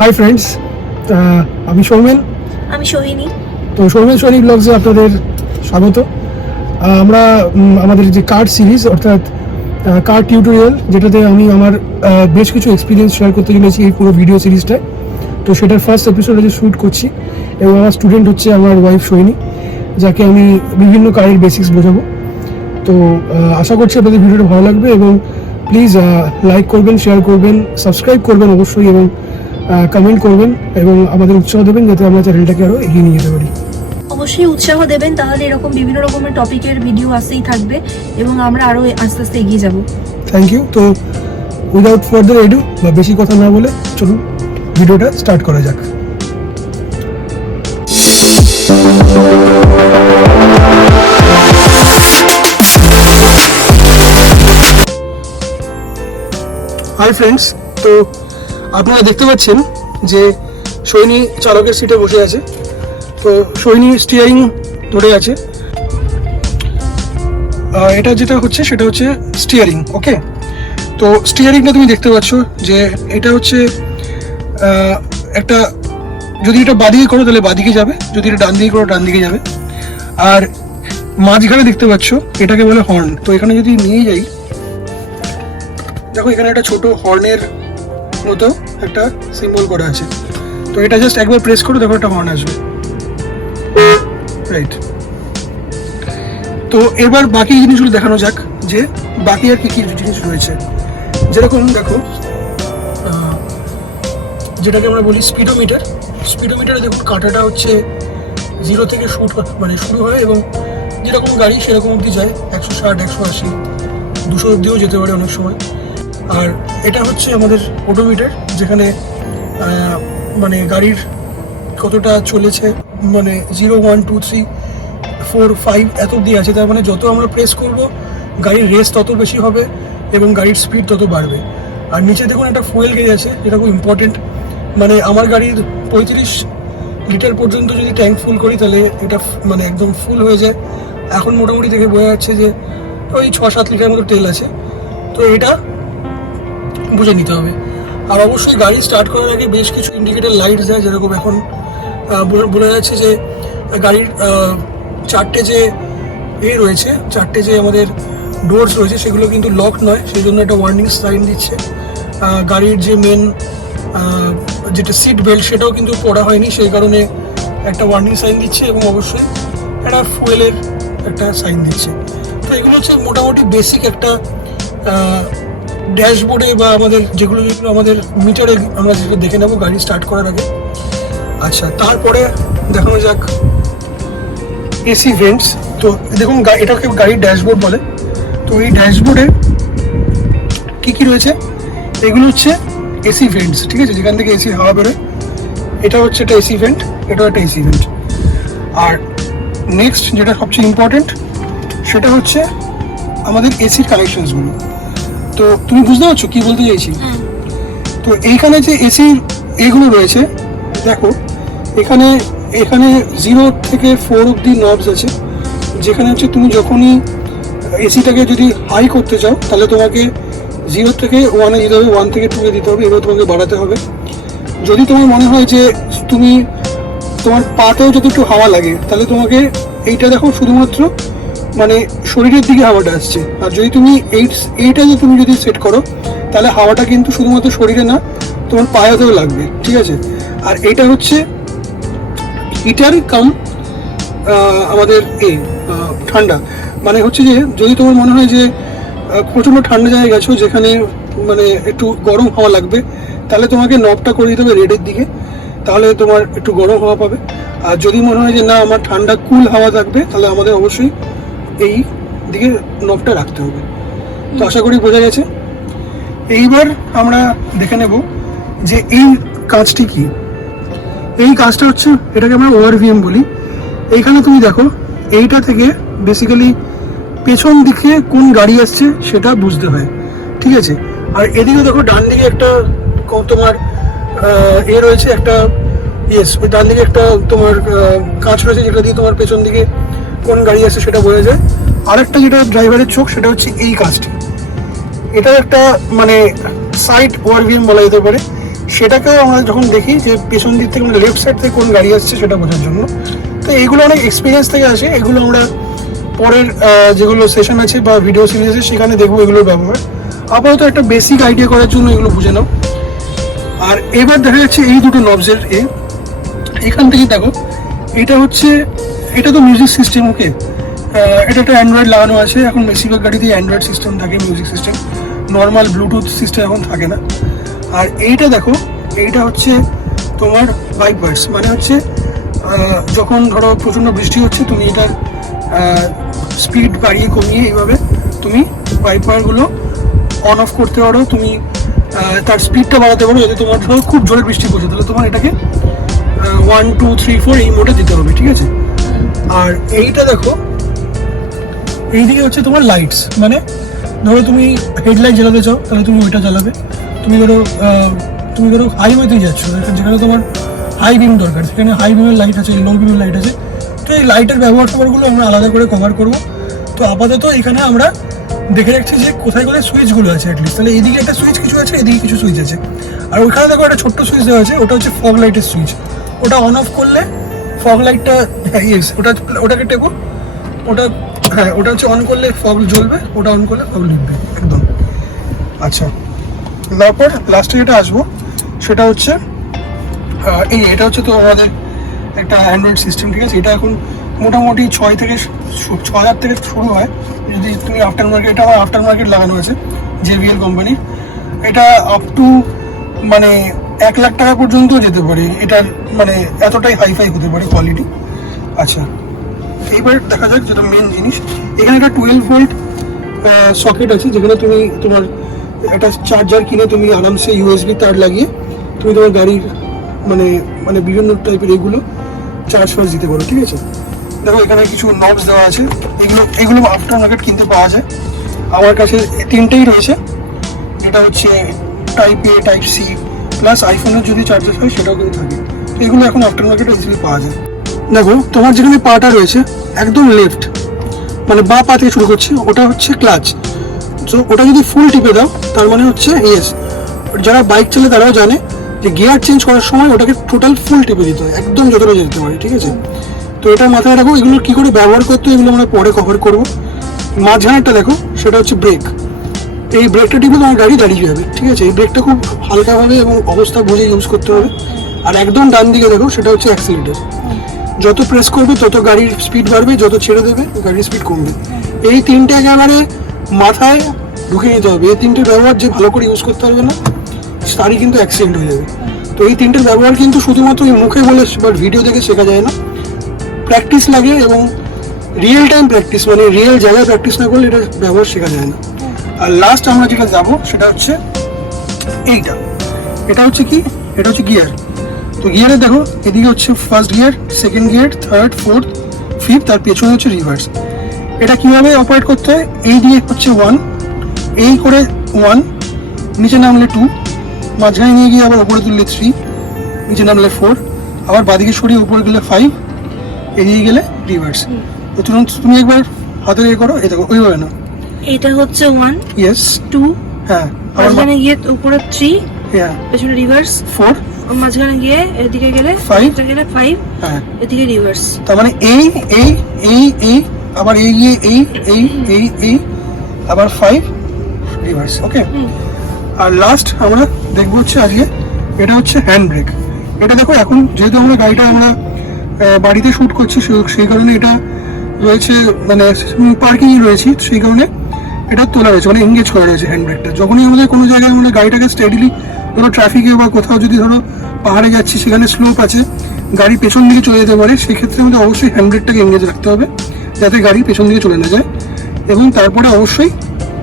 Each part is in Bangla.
হাই ফ্রেন্ডস, আমি সৌমেন। আমি সোহিনী। তো সৌমেন সোহিনী ব্লগসে আপনাদের স্বাগত। আমরা আমাদের যে কার্ড সিরিজ অর্থাৎ কার্ড টিউটোরিয়াল, যেটাতে আমি আমার বেশ কিছু এক্সপিরিয়েন্স শেয়ার করতে চলেছি এই পুরো ভিডিও সিরিজটায়। তো সেটার ফার্স্ট এপিসোডে যে শ্যুট করছি এবং আমার স্টুডেন্ট হচ্ছে আমার ওয়াইফ সোহিনী, যাকে আমি বিভিন্ন কার্ডের বেসিক্স বোঝাবো। তো আশা করছি আপনাদের ভিডিওটা ভালো লাগবে এবং প্লিজ লাইক করবেন, শেয়ার করবেন, সাবস্ক্রাইব করবেন অবশ্যই এবং কমেন্ট করবেন এবং আমাদের উৎসাহ দেবেন যাতে আমরা চ্যানেলটাকে আরও এগিয়ে নিয়ে যেতে পারি। অবশ্যই উৎসাহ দেবেন, তাহলে এরকম বিভিন্ন রকমের টপিকের ভিডিও আসতেই থাকবে এবং আমরা আরও আস্তে আস্তে এগিয়ে যাব। Thank you. তো উইদাউট ফার্দার এডু বা বেশি কথা না বলে চলুন ভিডিওটা স্টার্ট করা যাক। হাই ফ্রেন্ডস, তো আপনারা দেখতে পাচ্ছেন যে সোহিনী চালকের সিটে বসে আছে। তো সোহিনী স্টিয়ারিং ধরে আছে। এটা যেটা হচ্ছে সেটা হচ্ছে স্টিয়ারিং। ওকে, তো স্টিয়ারিংটা তুমি দেখতে পাচ্ছ যে এটা হচ্ছে একটা, যদি এটা বাঁদিকে করো তাহলে বাঁদিকে যাবে, যদি এটা ডান দিকে করো ডান দিকে যাবে। আর মাঝখানে দেখতে পাচ্ছ এটাকে বলে হর্ন। তো এখানে যদি নিয়ে যাই, দেখো এখানে একটা ছোট হর্নের মতো একটা সিম্বল করা আছে। তো এটা জাস্ট একবার প্রেস করো, দেখো একটা হর্ন আসবে। রাইট। তো এবার বাকি জিনিসগুলো দেখানো যাক যে বাকি আর কি কি জিনিস রয়েছে। যেরকম দেখো, যেটাকে আমরা বলি স্পিডোমিটার। স্পিডোমিটারে দেখুন কাঁটাটা হচ্ছে 0 থেকে শুরু হয় এবং যেরকম গাড়ি সেরকম অবধি যায়, 160, 180, 200 অবধিও যেতে পারে অনেক সময়। আর এটা হচ্ছে আমাদের ওডোমিটার, যেখানে মানে গাড়ির কতটা চলেছে, মানে 0, 1, 2, 3, 4, 5 এত অবধি আছে। তার মানে যত আমরা প্রেস করব গাড়ির রেস তত বেশি হবে এবং গাড়ির স্পিড তত বাড়বে। আর নিচে দেখুন একটা ফুয়েল গেজ আছে, যেটা খুব ইম্পর্টেন্ট। মানে আমার গাড়ির 35 লিটার পর্যন্ত যদি ট্যাঙ্ক ফুল করি তাহলে এটা মানে একদম ফুল হয়ে যায়। এখন মোটামুটি দেখে বোঝা যাচ্ছে যে ওই 6-7 লিটার মতো তেল আছে। তো এটা বুঝে নিতে হবে। আর অবশ্যই গাড়ি স্টার্ট করার আগে বেশ কিছু ইন্ডিকেটর লাইট দেয়, যেরকম এখন বোঝা যাচ্ছে যে গাড়ির 4টে যে রয়েছে, 4টে যে আমাদের ডোরস রয়েছে সেগুলো কিন্তু লক নয়, সেই জন্য একটা ওয়ার্নিং সাইন দিচ্ছে। গাড়ির যে মেন যেটা সিট বেল্ট সেটাও কিন্তু পরা হয়নি, সেই কারণে একটা ওয়ার্নিং সাইন দিচ্ছে এবং অবশ্যই একটা ফুয়েলের একটা সাইন দিচ্ছে। তো এগুলো হচ্ছে মোটামুটি বেসিক একটা ড্যাশবোর্ডে বা আমাদের যেগুলো আমাদের মিটারে আমরা যেগুলো দেখে নেবো গাড়ি স্টার্ট করার আগে। আচ্ছা, তারপরে দেখানো যাক এসি ভেন্টস। তো দেখুন এটাকে গাড়ির ড্যাশবোর্ড বলে। তো এই ড্যাশবোর্ডে কি কি রয়েছে, এগুলো হচ্ছে এসি ভেন্টস, ঠিক আছে, যেখান থেকে এসির হাওয়া বেরোয়। এটা হচ্ছে একটা এসি ভেন্ট, এটাও একটা এসি ভেন্ট। আর নেক্সট যেটা সবচেয়ে ইম্পর্টেন্ট সেটা হচ্ছে আমাদের এসির কানেকশনসগুলো। তো তুমি বুঝতে পারছো কি বলতে চাইছি? তো এইখানে যে এসির এগুলো রয়েছে, দেখো এখানে 0 থেকে 4 অব্দি নবস আছে, যেখানে হচ্ছে তুমি যখনই এসিটাকে যদি হাই করতে চাও তাহলে তোমাকে 0 থেকে 1-এ যেতে হবে, 1 থেকে 2-এ দিতে হবে, এবার তোমাকে বাড়াতে হবে। যদি তোমার মনে হয় যে তোমার পাতেও যদি একটু হাওয়া লাগে তাহলে তোমাকে এইটা দেখো শুধুমাত্র মানে শরীরের দিকে হাওয়াটা আসছে। আর যদি তুমি এইটা যদি সেট করো তাহলে হাওয়াটা কিন্তু শুধুমাত্র শরীরে না, তোমার পায়েতেও লাগবে, ঠিক আছে। আর এটা হচ্ছে হিটার কাম আমাদের এই ঠান্ডা, মানে হচ্ছে যে যদি তোমার মনে হয় যে প্রচণ্ড ঠান্ডা জায়গায় গেছো যেখানে মানে একটু গরম হাওয়া লাগবে, তাহলে তোমাকে নবটা করে দিতে হবে রেডের দিকে, তাহলে তোমার একটু গরম হাওয়া পাবে। আর যদি মনে হয় যে না আমার ঠান্ডা কুল হাওয়া থাকবে, তাহলে আমাদের অবশ্যই এই দিকে নবটা রাখতে হবে। তো আশা করি বোঝা গেছে। এইবার আমরা দেখে নেব যে এই কাজটি কি। এই কাজটা হচ্ছে, এটাকে আমরা ওআরভিএম বলি। এইখানে তুমি দেখো এইটা থেকে বেসিক্যালি পেছন দিকে কোন গাড়ি আসছে সেটা বুঝতে হয়, ঠিক আছে। আর এদিকে দেখো ডান দিকে একটা তোমার রয়েছে একটা, ওই ডান দিকে একটা তোমার কাঁচ রয়েছে, যেটা দিয়ে তোমার পেছন দিকে কোন গাড়ি আসছে সেটা বোঝা যায়। আরেকটা যেটা ড্রাইভারের চোখ, সেটা হচ্ছে এই কাজটি। এটা একটা মানে সাইড ওভারভিউ বলা যেতে পারে। সেটাকেও আমরা যখন দেখি যে পেছন দিক থেকে মানে লেফট সাইড থেকে কোন গাড়ি আসছে সেটা বোঝার জন্য। তো এইগুলো অনেক এক্সপিরিয়েন্স থেকে আসে, এগুলো আমরা পরের যেগুলো সেশন আছে বা ভিডিও সিরিজ আছে সেখানে দেখবো এগুলোর ব্যবহার। আপাতত একটা বেসিক আইডিয়া করার জন্য এগুলো বুঝে নাও। আর এবার দেখা যাচ্ছে এই দুটো নবসের এখান থেকে দেখো, এটা তো মিউজিক সিস্টেম। ওকে, এটা একটা অ্যান্ড্রয়েড লাগানো আছে, এখন বেশিরভাগ গাড়িতেই অ্যান্ড্রয়েড সিস্টেম থাকে, music system, normal Bluetooth system এখন থাকে না। আর এইটা দেখো, এইটা হচ্ছে তোমার ওয়াইপার্স, মানে হচ্ছে যখন ধরো প্রচণ্ড বৃষ্টি হচ্ছে তুমি এটার স্পিড বাড়িয়ে কমিয়ে এইভাবে তুমি ওয়াইপারগুলো অন অফ করতে পারো, তুমি তার স্পিডটা বাড়াতে পারো। যদি তোমার ধরো খুব জোরে বৃষ্টি পড়ছে তাহলে তোমার এটাকে 1 2 3 4 এই মোডে দিতে হবে, ঠিক আছে। আর এইটা দেখো, এইদিকে হচ্ছে তোমার লাইটস, মানে ধরো তুমি হেডলাইট জ্বালাতে চাও তাহলে তুমি ওইটা জ্বালাবে। তুমি ধরো হাইওয়েতে যাচ্ছ, যেখানে তোমার হাই বিম দরকার, সেখানে হাই বিমের লাইট আছে, লো বিমের লাইট আছে। তো এই লাইটের ব্যবহারগুলো আমরা আলাদা করে কভার করব। তো আপাতত এখানে আমরা দেখে রাখছি যে কোথায় কোথায় সুইচগুলো আছে অ্যাটলিস্ট। তাহলে এদিকে একটা সুইচ কিছু আছে, এদিকে কিছু সুইচ আছে। আর ওইখানে দেখো একটা ছোট্ট সুইচ দেওয়া আছে, ওটা হচ্ছে ফগ লাইটের সুইচ। ওটা অন অফ করলে ফগ লাইটটা, ওটাকে টেপো, ওটা হচ্ছে অন করলে ফগ জ্বলবে, ওটা অন করলে ফগ লিখবে একদম। আচ্ছা, তারপর লাস্টে যেটা আসবো সেটা হচ্ছে এটা হচ্ছে তো আমাদের একটা অ্যান্ড্রয়েড সিস্টেম, ঠিক আছে। এটা এখন মোটামুটি 6,000 থেকে শুরু হয় যদি তুমি আফটার মার্কেট। এটা আমার আফটার মার্কেট লাগানো আছে JBL কোম্পানির। এটা আপ টু মানে 1 লাখ টাকা পর্যন্ত যেতে পারে, এটার মানে এতটাই হাইফাই হতে পারে কোয়ালিটি। আচ্ছা, এইবার দেখা যাক যেটা মেন জিনিস, এখানে একটা 12 ভোল্ট সকেট আছে, যেখানে তুমি তোমার একটা চার্জার কিনে তুমি আরামসে USB তার লাগিয়ে তুমি তোমার গাড়ির মানে বিভিন্ন টাইপের এগুলো চার্জ ফার্জ দিতে পারো, ঠিক আছে। দেখো এখানে কিছু নবস দেওয়া আছে, এগুলো আফটার মার্কেট কিনতে পাওয়া যায়। আমার কাছে 3টেই রয়েছে, এটা হচ্ছে type A, type C plus আইফোনের যদি চার্জার হয় সেটাও কিন্তু থাকে। তো এগুলো এখন আফটার মার্কেটে ইজিলি পাওয়া যায়। দেখো তোমার যেখানে পাটা রয়েছে একদম লেফট, মানে বাঁ পা থেকে শুরু করছে, ওটা হচ্ছে ক্লাচ। তো ওটা যদি ফুল টিপে দাও তার মানে হচ্ছে ইয়েস। যারা বাইক চালায় তারাও জানে যে গিয়ার চেঞ্জ করার সময় ওটাকে টোটাল ফুল টিপে দিতে হয়, একদম যতটা যেতে পারে, ঠিক আছে। তো এটা মাথায় রাখো, এগুলো কী করে ব্যবহার করতে হয় এগুলো আমরা পরে কভার করবো। মাঝখানেরটা দেখো, সেটা হচ্ছে ব্রেক। এই ব্রেকটা টিপে তোমার গাড়ি দাঁড়িয়ে যাবে, ঠিক আছে। এই ব্রেকটা খুব হালকাভাবে এবং অবস্থা বুঝে ইউজ করতে হবে। আর একদম ডান দিকে দেখো, সেটা হচ্ছে অ্যাক্সিলারেটর। যত প্রেস করবে তত গাড়ির স্পিড বাড়বে, যত ছেড়ে দেবে গাড়ির স্পিড কমবে। এই 3টে একেবারে মাথায় ঢুকে নিতে হবে। এই 3টের ব্যবহার যে ভালো করে ইউজ করতে পারবে না তারই কিন্তু অ্যাক্সিডেন্ট হয়ে যাবে। তো এই 3টের ব্যবহার কিন্তু শুধুমাত্র মুখে বলে বা ভিডিও দেখে শেখা যায় না, প্র্যাকটিস লাগে এবং রিয়েল টাইম প্র্যাকটিস, মানে রিয়েল জায়গায় প্র্যাকটিস না করলে এটা ব্যবহার শেখা যায় না। আর লাস্ট আমরা যেটা যাবো সেটা হচ্ছে এটা হচ্ছে কি, এটা হচ্ছে গিয়ার। তো গিয়ারে দেখো, এদিকে হচ্ছে first gear, second gear, third, fourth, fifth, আর পেছনে হচ্ছে রিভার্স। এটা কিভাবে অপারেট করতে হয়, এই দিয়ে হচ্ছে 1, এই করে 1, নিচে নামলে 2, মাঝখানে নিয়ে গিয়ে আবার উপরে তুললে 3, নিচে নামলে 4, আবার বাদিকে সরিয়ে উপরে গেলে 5, এদিকে গেলে রিভার্স। তো তুমি একবার হাতে করো, এই দেখো ওইভাবে না, এটা হচ্ছে 1 ইয়েস 2, হ্যাঁ, মাঝখানে গিয়ে উপরে 3, হ্যাঁ, পেছনে রিভার্স 4, মাঝখানে গিয়ে এদিকে গেলে 5, এটা গেলে 5, হ্যাঁ, এদিকে রিভার্স। তার মানে এই আবার এই গিয়ে এই আবার 5 রিভার্স। ওকে, আর লাস্ট আমরা দেখবো হচ্ছে আজকে এটা হচ্ছে হ্যান্ড ব্রেক। এটা দেখো, এখন যেহেতু আমরা গাড়িটা আমরা বাড়িতে শ্যুট করছি সেই কারণে এটা রয়েছে, মানে পার্কিংয়ে রয়েছি, সেই কারণে এটা তোলা রয়েছে, মানে এনগেজ করা রয়েছে হ্যান্ড ব্রেকটা। যখনই আমাদের কোনো জায়গায় আমরা গাড়িটাকে স্টেডিলি, ধরো ট্রাফিকে বা কোথাও যদি ধরো পাহাড়ে যাচ্ছি, সেখানে স্লোপ আছে, গাড়ি পেছন দিকে চলে যেতে পারে, সেক্ষেত্রে আমাদের অবশ্যই হ্যান্ড ব্রেকটাকে এনগেজ রাখতে হবে যাতে গাড়ি পেছন দিকে চলে না যায়। এবং তারপরে অবশ্যই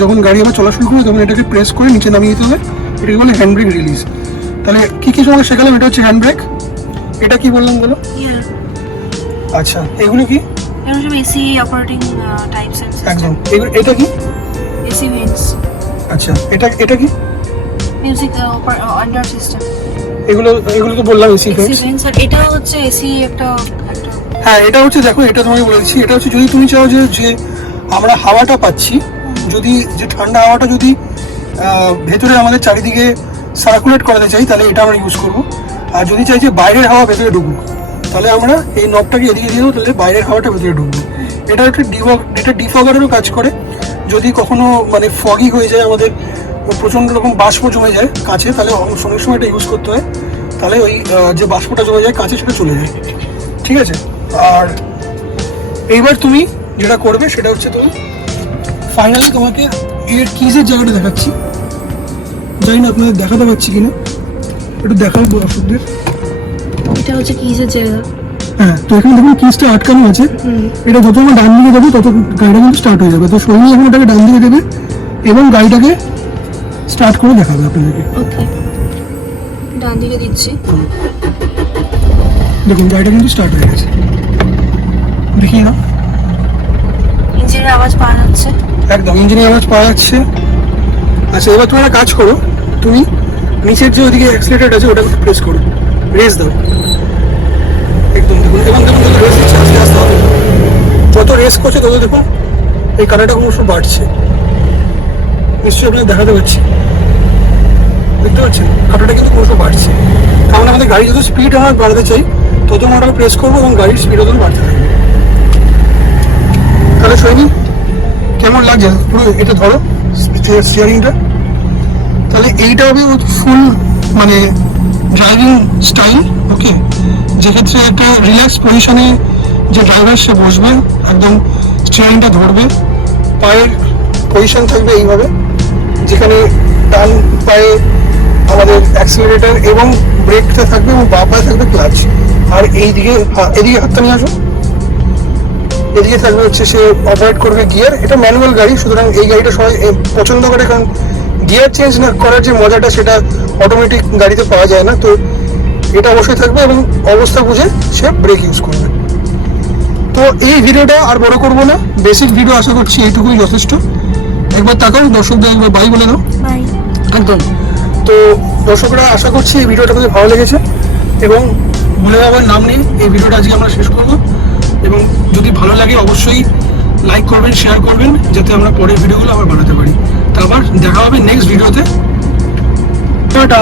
যখন গাড়ি আবার চলা শুরু করবে তখন এটাকে প্রেস করে নিচে নামিয়ে দিতে হবে, এটাকে বলে হ্যান্ড ব্রেক রিলিজ। তাহলে কি সময় শেখালাম, এটা হচ্ছে হ্যান্ড ব্রেক। এটা কি বললাম বলো? আচ্ছা, এগুলো কি? এসি অপারেটিং টাইপস এন্ড একদম। এটা কি? AC vents. আচ্ছা, এটা কি? Music under system. এগুলো তো বললাম এসি ভেন্টস। আর এটা হচ্ছে এসি একটা হ্যাঁ, এটা হচ্ছে দেখো, এটা তোমাকে বলে দিচ্ছি, এটা হচ্ছে যদি তুমি চাও যে আমরা হাওয়াটা পাচ্ছি, যদি যে ঠান্ডা হাওয়াটা যদি ভেতরে আমাদের চারিদিকে সার্কুলেট করাতে চাই তাহলে এটা আমরা ইউজ করবো। আর যদি চাই যে বাইরের হাওয়া ভেতরে ঢুকুক তাহলে আমরা এই নবটাকে এদিকে দিয়ে দেবো, তাহলে বাইরের হাওয়াটা ভেতরে ঢুকবে। এটা একটা ডিফগারেরও কাজ করে। যদি কখনো মানে ফগি হয়ে যায়, আমাদের প্রচণ্ড রকম বাষ্প জমে যায় কাছে, তাহলে সঙ্গে সঙ্গে এটা ইউজ করতে হয়, তাহলে ওই যে বাষ্পটা জমে যায় কাছে সেটা চলে যায়। ঠিক আছে। আর এইবার তুমি যেটা করবে সেটা হচ্ছে তুমি ফাইনালি তোমাকে এর কিজের জায়গাটা দেখাচ্ছি। জানি না আপনাদের দেখাতে পারছি কিনা, একটু দেখাবো দর্শকদের। এটা হচ্ছে কিসের জায়গা। হ্যাঁ, তো এখানে দেখুন কিসটা আটকানো আছে। এটা যত আমরা ডান দিকে দেবো তত গাড়িটা কিন্তু স্টার্ট হয়ে যাবে। তো সৈনী এখন ওটাকে ডান দিকে দেবে এবং গাড়িটাকে স্টার্ট করে দেখাবে আপনাদেরকে। ওকে, ডান দিকে দিচ্ছি। দেখুন গাড়িটা কিন্তু স্টার্ট হয়ে গেছে, দেখিয়ে নাও। ইঞ্জিনের আওয়াজ পাওয়া যাচ্ছে। একদম ইঞ্জিনের আওয়াজ পাওয়া যাচ্ছে। আচ্ছা, এবার তুমি একটা কাজ করো, তুমি নিচের যে ওদিকে অ্যাক্সিলারেটর আছে ওটাকে প্রেস করো, রেস দাও একদম। দেখুন এবং দেখুন রেস দিচ্ছে আস্তে আস্তে হবে। যত রেস করছে তত দেখুন এই কাটারটা ক্রমশ বাড়ছে। নিশ্চয়ই আপনাদের দেখাতে পাচ্ছি, দেখতে পাচ্ছেন কাটারটা কিন্তু ক্রমশ বাড়ছে। কারণ আমাদের গাড়ি যত স্পিড আমরা বাড়াতে চাই তত আমরা প্রেস করবো এবং গাড়ির স্পিডও তত বাড়তে থাকবে। তাহলে সৈনী কেমন লাগছে পুরো এটা ধরো স্টিয়ারিংটা, তাহলে এইটা হবে ফুল মানে ড্রাইভিং স্টাইল। ওকে, যেক্ষেত্রে একটা রিল্যাক্স পজিশনে যে ড্রাইভার সে বসবে, একদম স্টিয়ারিংটা ধরবে, পায়ের পজিশন থাকবে এইভাবে, যেখানে ডান পায়ে আমাদের অ্যাক্সিলারেটর এবং ব্রেকটা থাকবে এবং বাঁ পায়ে থাকবে ক্লাচ। আর এইদিকে এদিকে হাতটা নিয়ে আসো, এদিকে থাকবে হচ্ছে সে অপারেট করবে গিয়ার। এটা ম্যানুয়াল গাড়ি, সুতরাং এই গাড়িটা সবাই পছন্দ করে, কারণ গিয়ার চেঞ্জ না করার যে মজাটা সেটা অটোমেটিক গাড়িতে পাওয়া যায় না। তো এটা অবশ্যই থাকবে এবং অবস্থা বুঝে সে ব্রেক ইউজ করবে। তো এই ভিডিওটা আর বড় করবো না, বেসিক ভিডিও আশা করছি এইটুকুই যথেষ্ট। একবার তাকাও দর্শকদের, একবার বাই বলে নাও। বাই। একদম। তো দর্শকরা আশা করছি এই ভিডিওটা তাদের ভালো লেগেছে এবং ভুলে যাওয়ার নাম নেই। এই ভিডিওটা আজকে আমরা শেষ করবো এবং যদি ভালো লাগে অবশ্যই লাইক করবেন, শেয়ার করবেন, যাতে আমরা পরের ভিডিওগুলো আবার বানাতে পারি। তারপর দেখা হবে নেক্সট ভিডিওতে। টাটা।